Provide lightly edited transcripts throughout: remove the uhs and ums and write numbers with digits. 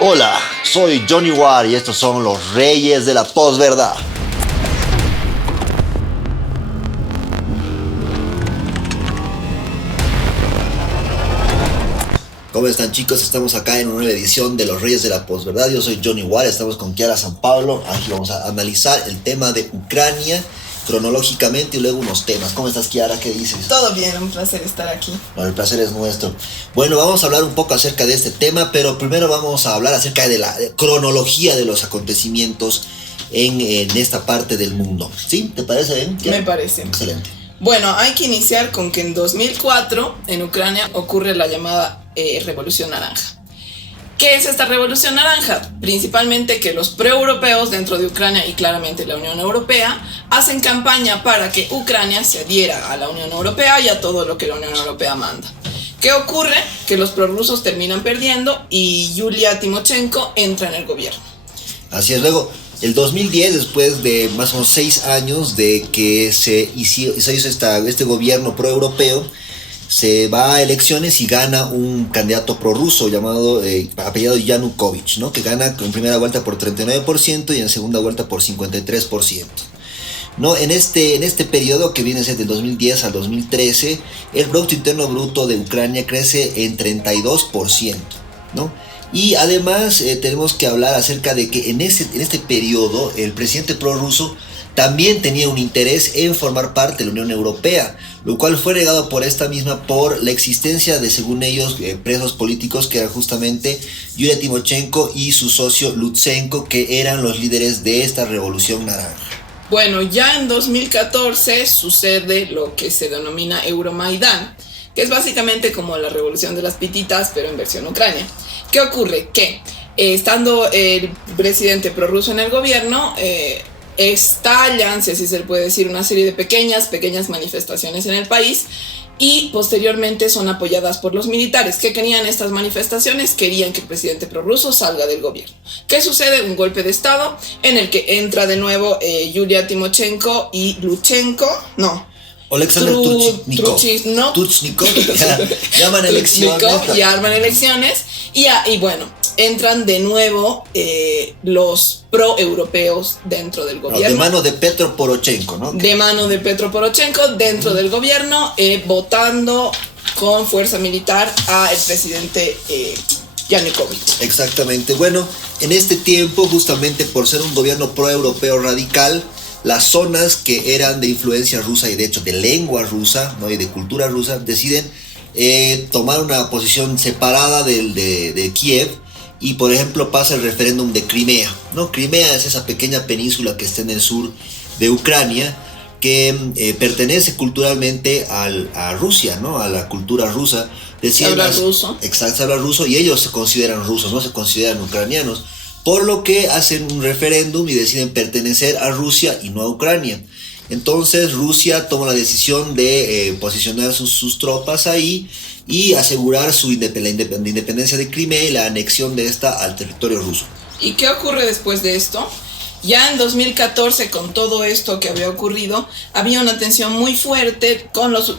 Hola, soy Johnny War y estos son los Reyes de la Posverdad. ¿Cómo están, chicos? Estamos acá en una nueva edición de los Reyes de la Posverdad. Yo soy Johnny War, estamos con Kiara San Pablo. Aquí vamos a analizar el tema de Ucrania cronológicamente y luego unos temas. ¿Cómo estás, Kiara? ¿Qué dices? Todo bien, un placer estar aquí. Bueno, el placer es nuestro. Bueno, vamos a hablar un poco acerca de este tema, pero primero vamos a hablar acerca de la cronología de los acontecimientos en esta parte del mundo. ¿Sí? ¿Te parece bien, Kiara? Me parece. Excelente. Bueno, hay que iniciar con que en 2004 en Ucrania ocurre la llamada Revolución Naranja. ¿Qué es esta Revolución Naranja? Principalmente que los pro-europeos dentro de Ucrania y claramente la Unión Europea hacen campaña para que Ucrania se adhiera a la Unión Europea y a todo lo que la Unión Europea manda. ¿Qué ocurre? Que los prorrusos terminan perdiendo y Yulia Tymoshenko entra en el gobierno. Así es. Luego, el 2010, después de más o menos 6 años de que se hizo este gobierno pro-europeo, se va a elecciones y gana un candidato prorruso llamado apellidado Yanukovych, ¿no? Que gana en primera vuelta por 39% y en segunda vuelta por 53%. ¿No? En este periodo que viene a ser del 2010 al 2013, el Producto Interno Bruto de Ucrania crece en 32%, ¿no? Y además tenemos que hablar acerca de que en este periodo el presidente prorruso también tenía un interés en formar parte de la Unión Europea, lo cual fue negado por esta misma por la existencia de, según ellos, presos políticos que eran justamente Yulia Tymoshenko y su socio Lutsenko, que eran los líderes de esta revolución naranja. Bueno, ya en 2014 sucede lo que se denomina Euromaidán, que es básicamente como la revolución de las pititas, pero en versión Ucrania. ¿Qué ocurre? Que estando el presidente prorruso en el gobierno, estallan, si así se le puede decir, una serie de pequeñas manifestaciones en el país y posteriormente son apoyadas por los militares. ¿Qué querían estas manifestaciones? Querían que el presidente prorruso salga del gobierno. ¿Qué sucede? Un golpe de estado en el que entra de nuevo Yulia Tymoshenko y Alexander Turchnikov llaman elecciones y arman elecciones y bueno, entran de nuevo los pro-europeos dentro del gobierno. De mano de Petro Poroshenko, ¿no? De mano de Petro Poroshenko dentro del gobierno, votando con fuerza militar al presidente Yanukovych. Exactamente. Bueno, en este tiempo, justamente por ser un gobierno pro-europeo radical, las zonas que eran de influencia rusa y de hecho de lengua rusa, ¿no? Y de cultura rusa, deciden tomar una posición separada de Kiev. Y por ejemplo pasa el referéndum de Crimea, ¿no? Crimea es esa pequeña península que está en el sur de Ucrania, que pertenece culturalmente a Rusia, ¿no? A la cultura rusa. Se habla ruso. Exacto, se habla ruso y ellos se consideran rusos, no se consideran ucranianos. Por lo que hacen un referéndum y deciden pertenecer a Rusia y no a Ucrania. Entonces Rusia toma la decisión de posicionar sus tropas ahí y asegurar la independencia de Crimea y la anexión de esta al territorio ruso. ¿Y qué ocurre después de esto? Ya en 2014, con todo esto que había ocurrido, había una tensión muy fuerte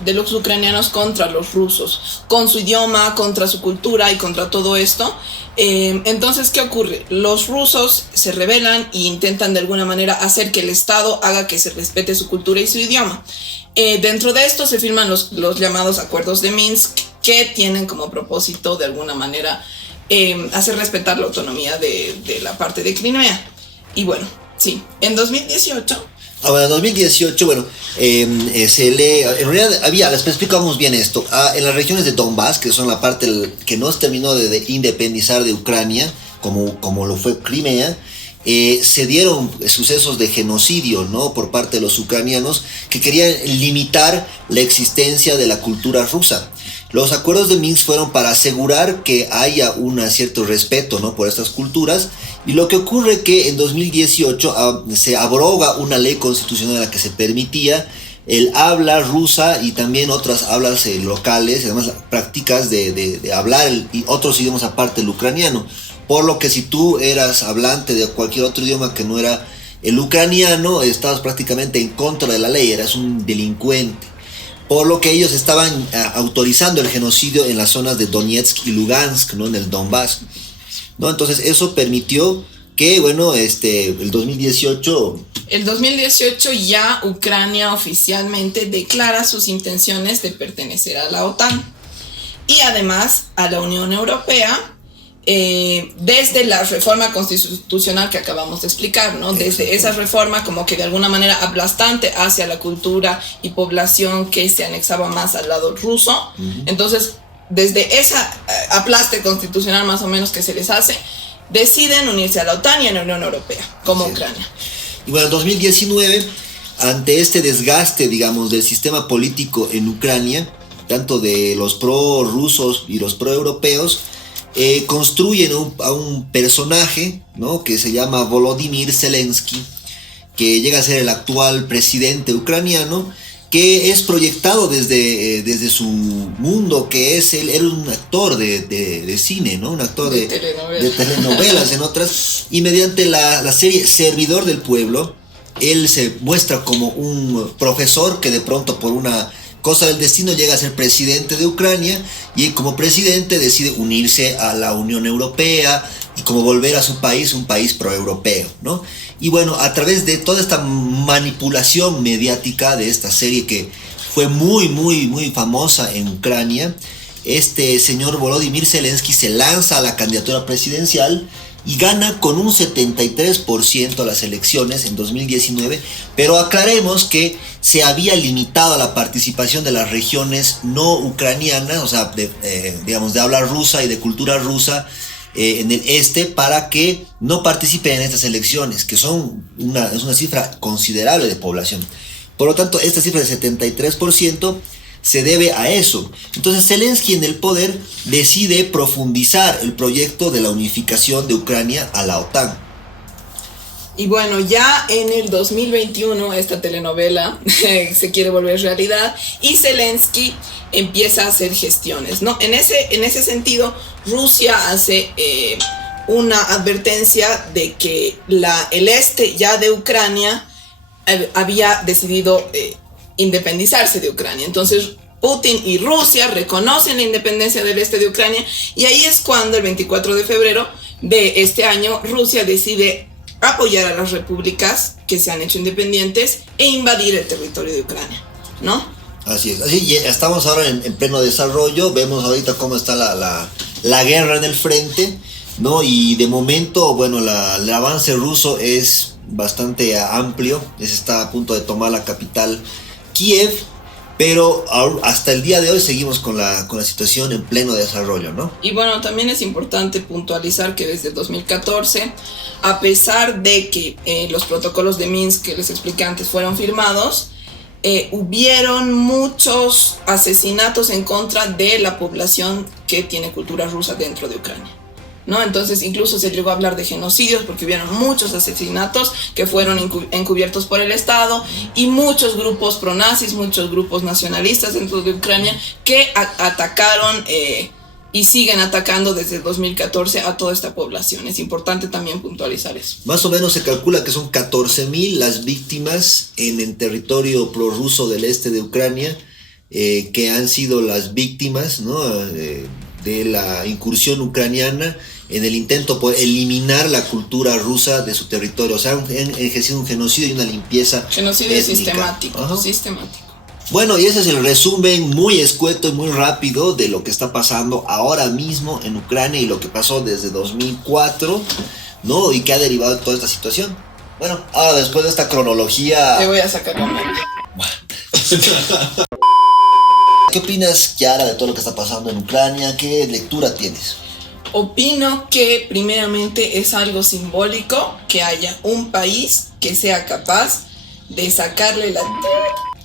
de los ucranianos contra los rusos, con su idioma, contra su cultura y contra todo esto. Entonces, ¿qué ocurre? Los rusos se rebelan e intentan de alguna manera hacer que el Estado haga que se respete su cultura y su idioma. Dentro de esto se firman los llamados acuerdos de Minsk, que tienen como propósito de alguna manera hacer respetar la autonomía de la parte de Crimea. Y bueno, sí, en 2018... En 2018, bueno, se lee, en realidad les explicamos bien esto, en las regiones de Donbass, que son la parte que no se terminó de independizar de Ucrania, como lo fue Crimea, se dieron sucesos de genocidio, ¿no? Por parte de los ucranianos que querían limitar la existencia de la cultura rusa. Los acuerdos de Minsk fueron para asegurar que haya un cierto respeto, ¿no? Por estas culturas. Y lo que ocurre es que en 2018 se abroga una ley constitucional en la que se permitía el habla rusa y también otras hablas locales, y además prácticas de hablar y otros idiomas aparte del ucraniano. Por lo que si tú eras hablante de cualquier otro idioma que no era el ucraniano, estabas prácticamente en contra de la ley, eras un delincuente. Por lo que ellos estaban autorizando el genocidio en las zonas de Donetsk y Lugansk, ¿no? En el Donbass. ¿no? Entonces eso permitió que, bueno, el 2018... El 2018 ya Ucrania oficialmente declara sus intenciones de pertenecer a la OTAN y además a la Unión Europea, desde la reforma constitucional que acabamos de explicar, ¿no? Desde esa reforma como que de alguna manera aplastante hacia la cultura y población que se anexaba más al lado ruso. Uh-huh. Entonces, desde esa aplaste constitucional más o menos que se les hace, deciden unirse a la OTAN y a la Unión Europea, como Ucrania. Y bueno, en 2019, ante este desgaste, digamos, del sistema político en Ucrania, tanto de los pro-rusos y los pro-europeos, construyen a un personaje, ¿no?, que se llama Volodymyr Zelensky, que llega a ser el actual presidente ucraniano, que es proyectado desde su mundo, que es él era un actor de cine, ¿no? Un actor de telenovelas en otras, y mediante la serie Servidor del Pueblo, él se muestra como un profesor que de pronto por una cosa del destino llega a ser presidente de Ucrania, y como presidente decide unirse a la Unión Europea y como volver a su país, un país proeuropeo, ¿no? Y bueno, a través de toda esta manipulación mediática de esta serie que fue muy famosa en Ucrania, este señor Volodymyr Zelensky se lanza a la candidatura presidencial y gana con un 73% las elecciones en 2019, pero aclaremos que se había limitado a la participación de las regiones no ucranianas, o sea, digamos, de habla rusa y de cultura rusa, en el este, para que no participen en estas elecciones, que es una cifra considerable de población. Por lo tanto, esta cifra de 73% se debe a eso. Entonces Zelensky en el poder decide profundizar el proyecto de la unificación de Ucrania a la OTAN. Y bueno, ya en el 2021 esta telenovela se quiere volver realidad y Zelensky empieza a hacer gestiones, ¿no? En ese sentido, Rusia hace una advertencia de que el este ya de Ucrania había decidido independizarse de Ucrania. Entonces Putin y Rusia reconocen la independencia del este de Ucrania, y ahí es cuando el 24 de febrero de este año Rusia decide apoyar a las repúblicas que se han hecho independientes e invadir el territorio de Ucrania, ¿no? Así es, así estamos ahora en pleno desarrollo, vemos ahorita cómo está la guerra en el frente, ¿no? Y de momento, bueno, el avance ruso es bastante amplio, está a punto de tomar la capital Kiev, pero hasta el día de hoy seguimos con la situación en pleno desarrollo, ¿no? Y bueno, también es importante puntualizar que desde 2014, a pesar de que los protocolos de Minsk que les expliqué antes fueron firmados, hubieron muchos asesinatos en contra de la población que tiene cultura rusa dentro de Ucrania, ¿no? Entonces incluso se llegó a hablar de genocidios porque hubieron muchos asesinatos que fueron encubiertos por el Estado, y muchos grupos pronazis, muchos grupos nacionalistas dentro de Ucrania que atacaron y siguen atacando desde 2014 a toda esta población. Es importante también puntualizar eso. Más o menos se calcula que son 14,000 las víctimas en el territorio prorruso del este de Ucrania, que han sido las víctimas, ¿no?, de la incursión ucraniana en el intento por eliminar la cultura rusa de su territorio. O sea, han ejercido un genocidio y una limpieza étnica. Sistemático. Bueno, y ese es el resumen muy escueto y muy rápido de lo que está pasando ahora mismo en Ucrania y lo que pasó desde 2004, ¿no? Y que ha derivado de toda esta situación. Bueno, ahora después de esta cronología... Te voy a sacar la mano. ¿Qué opinas, Kiara, de todo lo que está pasando en Ucrania? ¿Qué lectura tienes? Opino que primeramente es algo simbólico que haya un país que sea capaz de sacarle la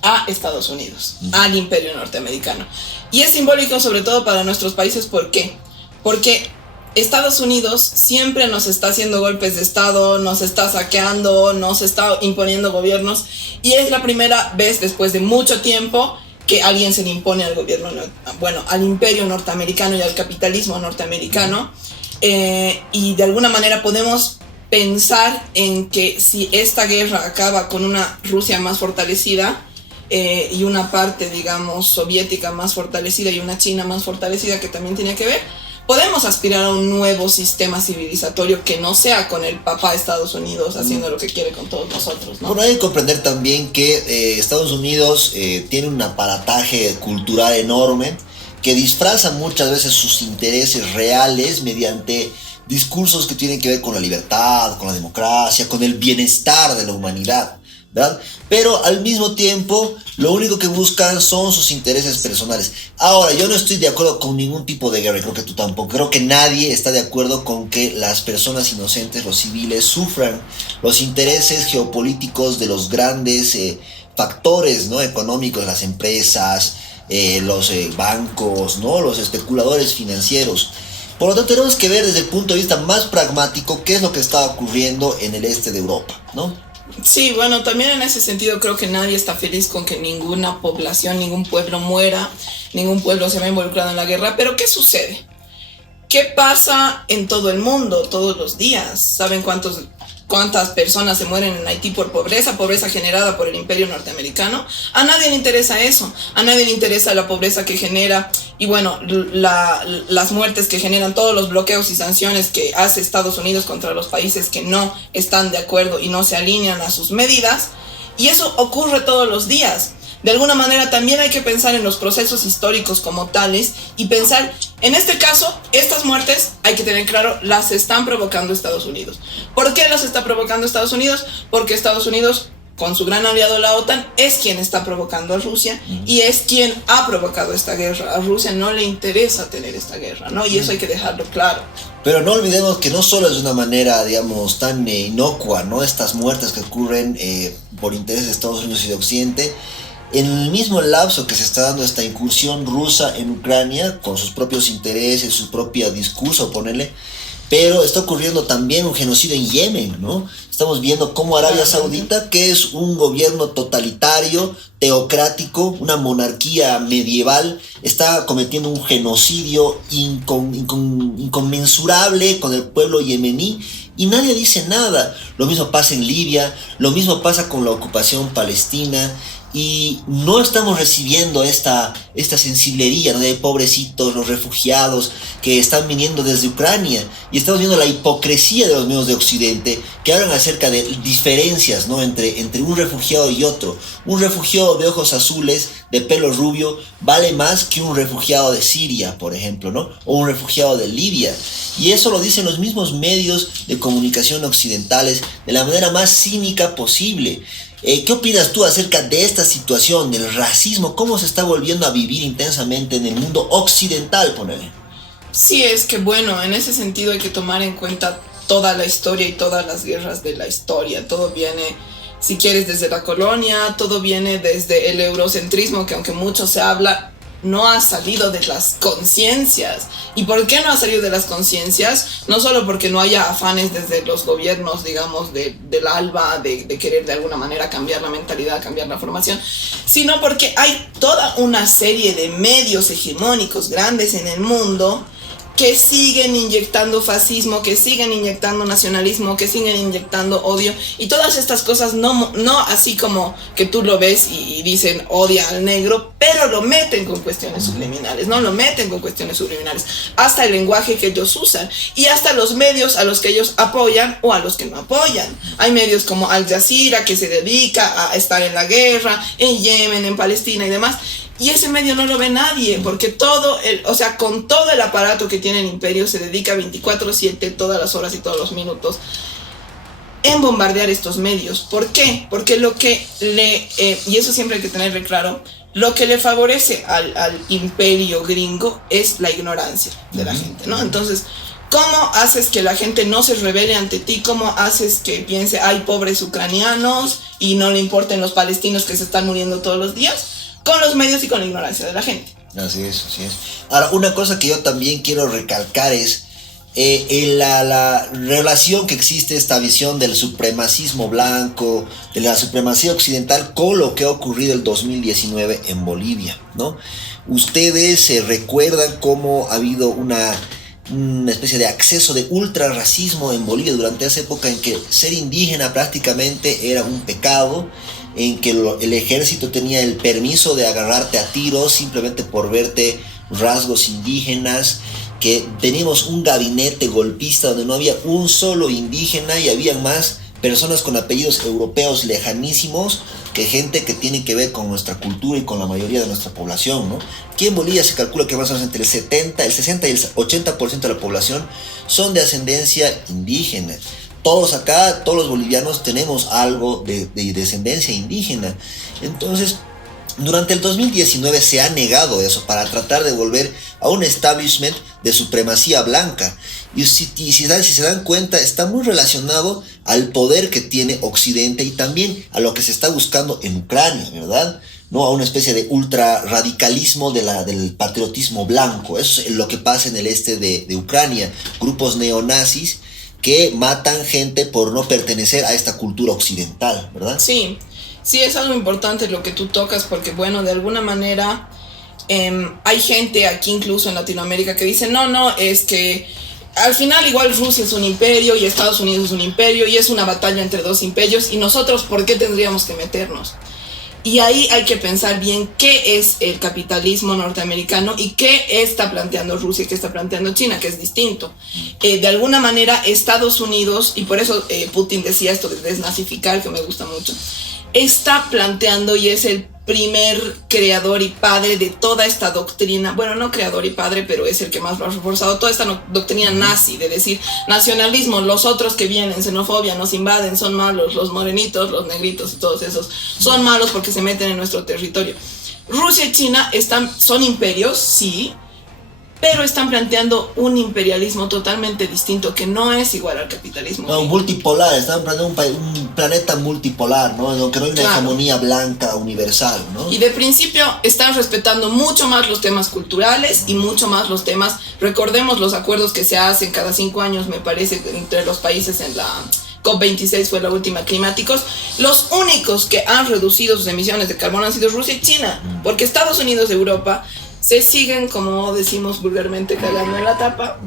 a Estados Unidos, al imperio norteamericano. Y es simbólico sobre todo para nuestros países. ¿Por qué? Porque Estados Unidos siempre nos está haciendo golpes de Estado, nos está saqueando, nos está imponiendo gobiernos, y es la primera vez después de mucho tiempo que alguien se le impone al gobierno, bueno, al imperio norteamericano y al capitalismo norteamericano, y de alguna manera podemos pensar en que si esta guerra acaba con una Rusia más fortalecida, y una parte, digamos, soviética más fortalecida y una China más fortalecida que también tiene que ver, podemos aspirar a un nuevo sistema civilizatorio que no sea con el papá de Estados Unidos haciendo lo que quiere con todos nosotros, ¿no? Bueno, hay que comprender también que Estados Unidos tiene un aparataje cultural enorme que disfraza muchas veces sus intereses reales mediante discursos que tienen que ver con la libertad, con la democracia, con el bienestar de la humanidad, ¿verdad? Pero al mismo tiempo, lo único que buscan son sus intereses personales. Ahora, yo no estoy de acuerdo con ningún tipo de guerra, y creo que tú tampoco. Creo que nadie está de acuerdo con que las personas inocentes, los civiles, sufran los intereses geopolíticos de los grandes factores, ¿no?, económicos, las empresas, los bancos, ¿no?, los especuladores financieros. Por lo tanto, tenemos que ver desde el punto de vista más pragmático qué es lo que está ocurriendo en el este de Europa, ¿no? Sí, bueno, también en ese sentido creo que nadie está feliz con que ninguna población, ningún pueblo muera, ningún pueblo se vea involucrado en la guerra. Pero ¿qué sucede? ¿Qué pasa en todo el mundo todos los días? ¿Saben cuántas personas se mueren en Haití por pobreza generada por el imperio norteamericano? A nadie le interesa eso, a nadie le interesa la pobreza que genera y bueno, las muertes que generan todos los bloqueos y sanciones que hace Estados Unidos contra los países que no están de acuerdo y no se alinean a sus medidas, y eso ocurre todos los días. De alguna manera también hay que pensar en los procesos históricos como tales y pensar, en este caso, estas muertes, hay que tener claro, las están provocando Estados Unidos. ¿Por qué las está provocando Estados Unidos? Porque Estados Unidos, con su gran aliado la OTAN, es quien está provocando a Rusia y es quien ha provocado esta guerra. A Rusia no le interesa tener esta guerra, ¿no? Y eso hay que dejarlo claro. Pero no olvidemos que no solo es de una manera, digamos, tan inocua, ¿no?, estas muertes que ocurren por intereses de Estados Unidos y de Occidente. En el mismo lapso que se está dando esta incursión rusa en Ucrania, con sus propios intereses, su propio discurso, ponerle, pero está ocurriendo también un genocidio en Yemen, ¿no? Estamos viendo cómo Arabia Saudita, que es un gobierno totalitario, teocrático, una monarquía medieval, está cometiendo un genocidio inconmensurable con el pueblo yemení y nadie dice nada. Lo mismo pasa en Libia, lo mismo pasa con la ocupación palestina. Y no estamos recibiendo esta sensiblería, ¿no?, de pobrecitos, los refugiados que están viniendo desde Ucrania. Y estamos viendo la hipocresía de los medios de Occidente que hablan acerca de diferencias, ¿no?, entre un refugiado y otro. Un refugiado de ojos azules, de pelo rubio, vale más que un refugiado de Siria, por ejemplo, ¿no?, o un refugiado de Libia. Y eso lo dicen los mismos medios de comunicación occidentales de la manera más cínica posible. ¿Qué opinas tú acerca de esta situación del racismo? ¿Cómo se está volviendo a vivir intensamente en el mundo occidental, ponele? Sí, es que bueno, en ese sentido hay que tomar en cuenta toda la historia y todas las guerras de la historia. Todo viene, si quieres, desde la colonia, todo viene desde el eurocentrismo, que aunque mucho se habla, no ha salido de las conciencias. ¿Y por qué no ha salido de las conciencias? No solo porque no haya afanes desde los gobiernos, digamos, del ALBA, de querer de alguna manera cambiar la mentalidad, cambiar la formación, sino porque hay toda una serie de medios hegemónicos grandes en el mundo que siguen inyectando fascismo, que siguen inyectando nacionalismo, que siguen inyectando odio, y todas estas cosas no así como que tú lo ves y dicen odia al negro, pero lo meten con cuestiones subliminales, ¿no? Lo meten con cuestiones subliminales, hasta el lenguaje que ellos usan, y hasta los medios a los que ellos apoyan o a los que no apoyan. Hay medios como Al Jazeera, que se dedica a estar en la guerra, en Yemen, en Palestina y demás, y ese medio no lo ve nadie, porque con todo el aparato que tiene el imperio se dedica 24/7, todas las horas y todos los minutos, en bombardear estos medios. ¿Por qué? Porque y eso siempre hay que tenerlo claro, lo que le favorece al imperio gringo es la ignorancia de la gente, ¿no? Entonces, ¿cómo haces que la gente no se rebele ante ti? ¿Cómo haces que piense, ay, pobres ucranianos, y no le importen los palestinos que se están muriendo todos los días? Con los medios y con la ignorancia de la gente. Así es, así es. Ahora, una cosa que yo también quiero recalcar es la relación que existe, esta visión del supremacismo blanco, de la supremacía occidental, con lo que ha ocurrido el 2019 en Bolivia, ¿no? Ustedes se recuerdan cómo ha habido una especie de acceso de ultrarracismo en Bolivia durante esa época en que ser indígena prácticamente era un pecado, en que el ejército tenía el permiso de agarrarte a tiros simplemente por verte rasgos indígenas, que teníamos un gabinete golpista donde no había un solo indígena y había más personas con apellidos europeos lejanísimos que gente que tiene que ver con nuestra cultura y con la mayoría de nuestra población, ¿no? Aquí en Bolivia se calcula que más o menos entre el 60 y el 80% de la población son de ascendencia indígena. Todos acá, todos los bolivianos tenemos algo de descendencia indígena. Entonces, durante el 2019 se ha negado eso para tratar de volver a un establishment de supremacía blanca. Y si se dan cuenta, está muy relacionado al poder que tiene Occidente y también a lo que se está buscando en Ucrania, ¿verdad? ¿No? A una especie de ultra radicalismo del patriotismo blanco. Eso es lo que pasa en el este de Ucrania. Grupos neonazis que matan gente por no pertenecer a esta cultura occidental, ¿verdad? Sí, sí, es algo importante lo que tú tocas, porque bueno, de alguna manera hay gente aquí incluso en Latinoamérica que dice, no, es que al final igual Rusia es un imperio y Estados Unidos es un imperio y es una batalla entre dos imperios y nosotros, ¿por qué tendríamos que meternos? Y ahí hay que pensar bien qué es el capitalismo norteamericano y qué está planteando Rusia y qué está planteando China, que es distinto. De alguna manera Estados Unidos, y por eso Putin decía esto de desnazificar, que me gusta mucho, está planteando y es el primer creador y padre de toda esta doctrina, bueno, no creador y padre, pero es el que más lo ha reforzado, toda esta doctrina nazi, de decir, nacionalismo, los otros que vienen, xenofobia, nos invaden, son malos, los morenitos, los negritos y todos esos, son malos porque se meten en nuestro territorio. Rusia y China son imperios, sí, pero están planteando un imperialismo totalmente distinto que no es igual al capitalismo. No, multipolar, están planteando un planeta multipolar, ¿no? Aunque no hay una hegemonía blanca universal, ¿no? Y de principio están respetando mucho más los temas culturales y mucho más los temas, recordemos los acuerdos que se hacen cada 5 años, me parece, entre los países en la COP26 fue la última, climáticos. Los únicos que han reducido sus emisiones de carbono han sido Rusia y China, porque Estados Unidos y Europa se siguen, como decimos vulgarmente, cagando en la tapa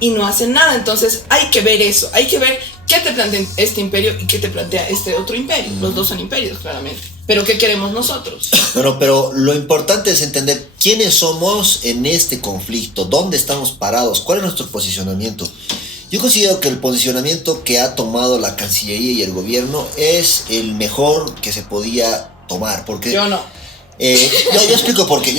y no hacen nada. Entonces hay que ver eso, hay que ver qué te plantea este imperio y qué te plantea este otro imperio. Los dos son imperios, claramente. Pero ¿qué queremos nosotros? Pero lo importante es entender quiénes somos en este conflicto, dónde estamos parados, cuál es nuestro posicionamiento. Yo considero que el posicionamiento que ha tomado la Cancillería y el gobierno es el mejor que se podía tomar. Porque yo no. Yo explico por qué.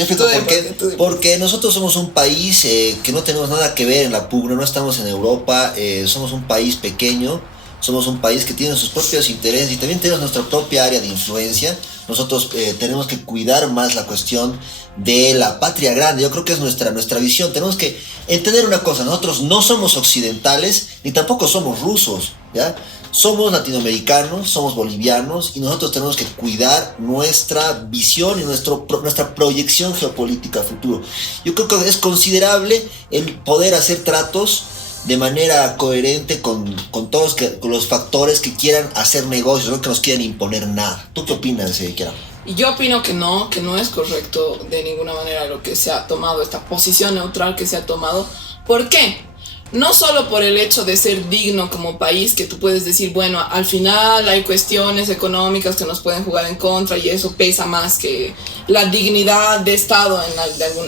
Porque nosotros somos un país que no tenemos nada que ver en la pugna, no estamos en Europa, somos un país pequeño, somos un país que tiene sus propios intereses y también tenemos nuestra propia área de influencia. Nosotros tenemos que cuidar más la cuestión de la patria grande. Yo creo que es nuestra visión. Tenemos que entender una cosa: nosotros no somos occidentales ni tampoco somos rusos, ¿ya? Somos latinoamericanos, somos bolivianos y nosotros tenemos que cuidar nuestra visión y nuestra proyección geopolítica a futuro. Yo creo que es considerable el poder hacer tratos de manera coherente con todos con los factores que quieran hacer negocios, no que nos quieran imponer nada. ¿Tú qué opinas, Kiara? Y yo opino que no es correcto de ninguna manera lo que se ha tomado, esta posición neutral que se ha tomado. ¿Por qué? No solo por el hecho de ser digno como país, que tú puedes decir, bueno, al final hay cuestiones económicas que nos pueden jugar en contra y eso pesa más que la dignidad de Estado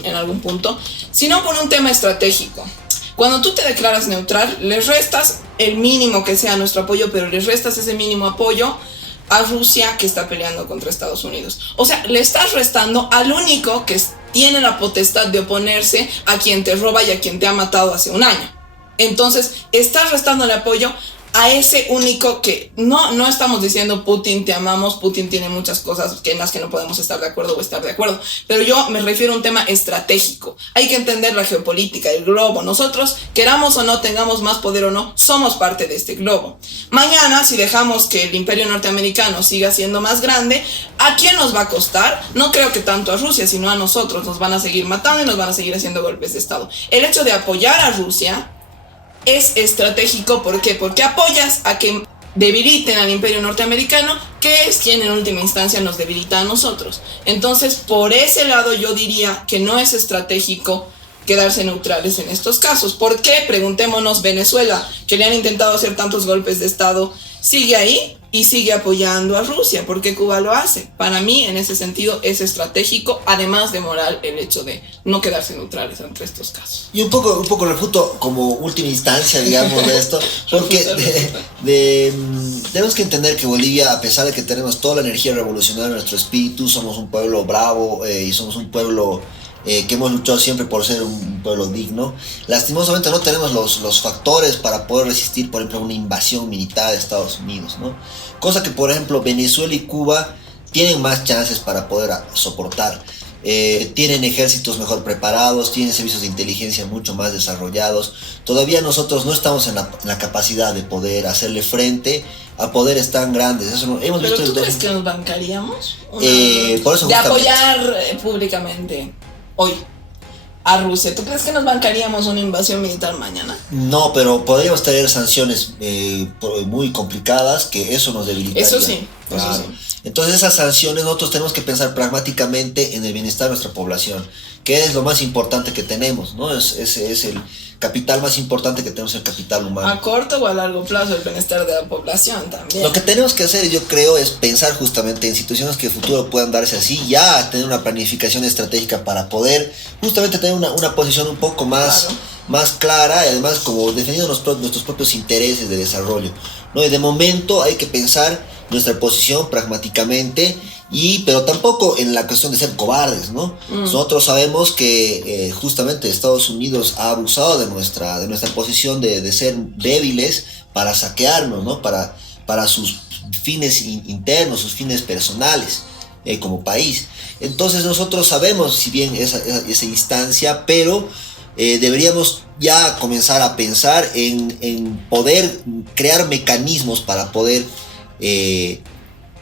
en algún punto, sino por un tema estratégico. Cuando tú te declaras neutral, les restas el mínimo que sea nuestro apoyo, pero les restas ese mínimo apoyo a Rusia, que está peleando contra Estados Unidos. O sea, le estás restando al único que tiene la potestad de oponerse a quien te roba y a quien te ha matado hace un año. Entonces, estás restando el apoyo a ese único que no estamos diciendo Putin, te amamos, Putin tiene muchas cosas en las que no podemos estar de acuerdo o estar de acuerdo, pero yo me refiero a un tema estratégico. Hay que entender la geopolítica, el globo. Nosotros, queramos o no, tengamos más poder o no, somos parte de este globo. Mañana, si dejamos que el imperio norteamericano siga siendo más grande, ¿a quién nos va a costar? No creo que tanto a Rusia, sino a nosotros. Nos van a seguir matando y nos van a seguir haciendo golpes de Estado. El hecho de apoyar a Rusia es estratégico. ¿Por qué? Porque apoyas a que debiliten al imperio norteamericano, que es quien en última instancia nos debilita a nosotros. Entonces, por ese lado yo diría que no es estratégico quedarse neutrales en estos casos. ¿Por qué? Preguntémonos, Venezuela, que le han intentado hacer tantos golpes de Estado, sigue ahí y sigue apoyando a Rusia. ¿Por qué Cuba lo hace? Para mí, en ese sentido, es estratégico, además de moral, el hecho de no quedarse neutrales entre estos casos. Y un poco refuto como última instancia, digamos, de esto, porque tenemos que entender que Bolivia, a pesar de que tenemos toda la energía revolucionaria en nuestro espíritu, somos un pueblo bravo y somos un pueblo que hemos luchado siempre por ser un pueblo digno. Lastimosamente no tenemos los factores para poder resistir, por ejemplo, una invasión militar de Estados Unidos, ¿no? Cosa que, por ejemplo, Venezuela y Cuba tienen más chances para poder soportar. Tienen ejércitos mejor preparados, tienen servicios de inteligencia mucho más desarrollados. Todavía nosotros no estamos en la capacidad de poder hacerle frente a poderes tan grandes. Eso no, hemos ¿Pero visto tú crees que nos bancaríamos? Por eso de justamente apoyar públicamente hoy a Rusia. ¿Tú crees que nos bancaríamos una invasión militar mañana? No, pero podríamos tener sanciones muy complicadas que eso nos debilitaría. Eso sí, claro. eso sí. Entonces esas sanciones nosotros tenemos que pensar pragmáticamente en el bienestar de nuestra población, que es lo más importante que tenemos, ¿no? Es el capital más importante que tenemos, el capital humano. A corto o a largo plazo el bienestar de la población también. Lo que tenemos que hacer, yo creo, es pensar justamente en situaciones que en el futuro puedan darse así, ya tener una planificación estratégica para poder justamente tener una posición un poco más, claro, más clara y además como defendiendo nuestros propios intereses de desarrollo, ¿no? Y de momento hay que pensar nuestra posición pragmáticamente, pero tampoco en la cuestión de ser cobardes, ¿no? Nosotros sabemos que justamente Estados Unidos ha abusado de nuestra posición de ser débiles para saquearnos, ¿no? Para sus fines internos, sus fines personales como país. Entonces nosotros sabemos, si bien esa instancia, pero deberíamos ya comenzar a pensar en poder crear mecanismos para poder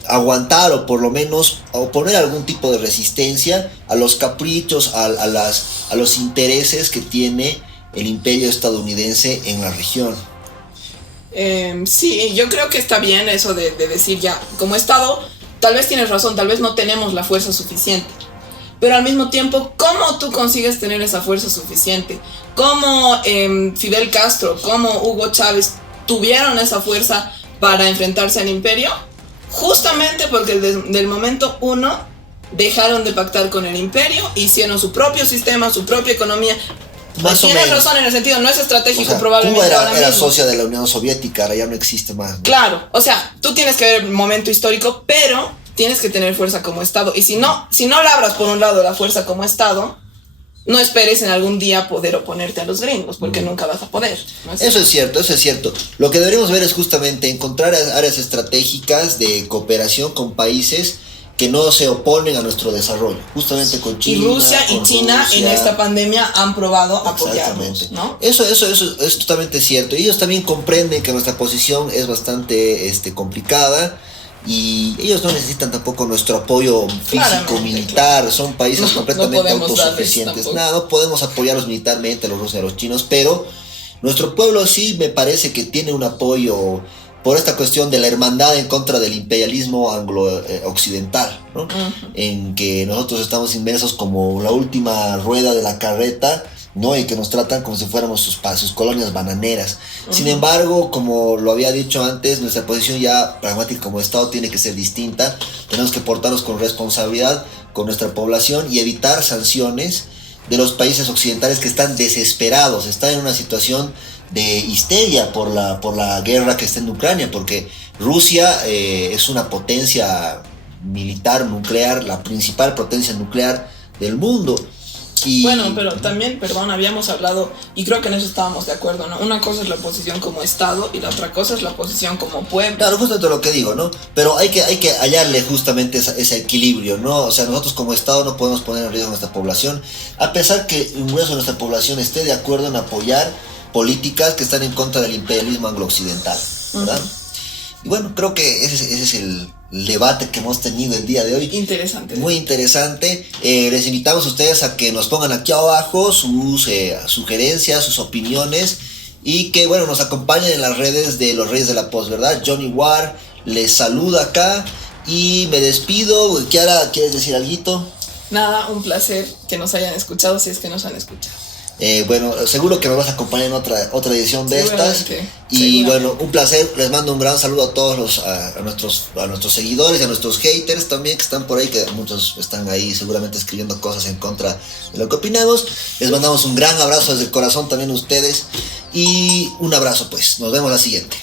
aguantar o por lo menos oponer algún tipo de resistencia a los caprichos, a los intereses que tiene el imperio estadounidense en la región. Sí, yo creo que está bien eso de decir ya, como Estado, tal vez tienes razón, tal vez no tenemos la fuerza suficiente, pero al mismo tiempo, ¿cómo tú consigues tener esa fuerza suficiente? ¿Cómo Fidel Castro, cómo Hugo Chávez tuvieron esa fuerza para enfrentarse al imperio? Justamente porque del momento uno dejaron de pactar con el imperio, hicieron su propio sistema, su propia economía. Más o Tienes menos razón en el sentido, no es estratégico, o sea, probablemente Cuba ahora era mismo. socia de la Unión Soviética, ahora ya no existe más, ¿no? Claro, o sea, tú tienes que ver el momento histórico, pero tienes que tener fuerza como Estado. Y si no labras por un lado la fuerza como Estado, no esperes en algún día poder oponerte a los gringos, porque nunca vas a poder, ¿no es Eso es cierto. Lo que deberíamos ver es justamente encontrar áreas estratégicas de cooperación con países que no se oponen a nuestro desarrollo, justamente con China. Y Rusia y China Rusia. en esta pandemia han probado apoyarnos, ¿no? Eso es totalmente cierto. Y ellos también comprenden que nuestra posición es bastante complicada. Y ellos no necesitan tampoco nuestro apoyo físico, militar, son países completamente autosuficientes. No podemos apoyarlos militarmente, a los rusos y a los chinos, pero nuestro pueblo sí me parece que tiene un apoyo por esta cuestión de la hermandad en contra del imperialismo anglo-occidental, ¿no? En que nosotros estamos inmersos como la última rueda de la carreta, ¿no? Y que nos tratan como si fuéramos sus colonias bananeras. Sin embargo, como lo había dicho antes, nuestra posición ya pragmática como Estado tiene que ser distinta. Tenemos que portarnos con responsabilidad con nuestra población y evitar sanciones de los países occidentales que están desesperados, están en una situación de histeria por la guerra que está en Ucrania, porque Rusia es una potencia militar nuclear, la principal potencia nuclear del mundo. Y bueno, pero también, perdón, habíamos hablado, y creo que en eso estábamos de acuerdo, ¿no? Una cosa es la posición como Estado y la otra cosa es la posición como pueblo. Claro, justamente lo que digo, ¿no? Pero hay que hallarle justamente ese equilibrio, ¿no? O sea, nosotros como Estado no podemos poner en riesgo a nuestra población, a pesar que un grueso de nuestra población esté de acuerdo en apoyar políticas que están en contra del imperialismo anglo-occidental, ¿verdad? Y bueno, creo que ese es el debate que hemos tenido el día de hoy. Interesante. Muy interesante. Les invitamos a ustedes a que nos pongan aquí abajo sus sugerencias, sus opiniones y que, bueno, nos acompañen en las redes de los Reyes de la Post, ¿verdad? Johnny War les saluda acá y me despido. Kiara, ¿quieres decir algo? Nada, un placer que nos hayan escuchado, si es que nos han escuchado. Bueno, seguro que nos vas a acompañar en otra edición de estas. Y Seguramente. bueno, un placer. Les mando un gran saludo a todos a nuestros seguidores y a nuestros haters también que están por ahí, que muchos están ahí seguramente escribiendo cosas en contra de lo que opinamos. Les mandamos un gran abrazo desde el corazón también a ustedes. Y un abrazo pues. Nos vemos la siguiente.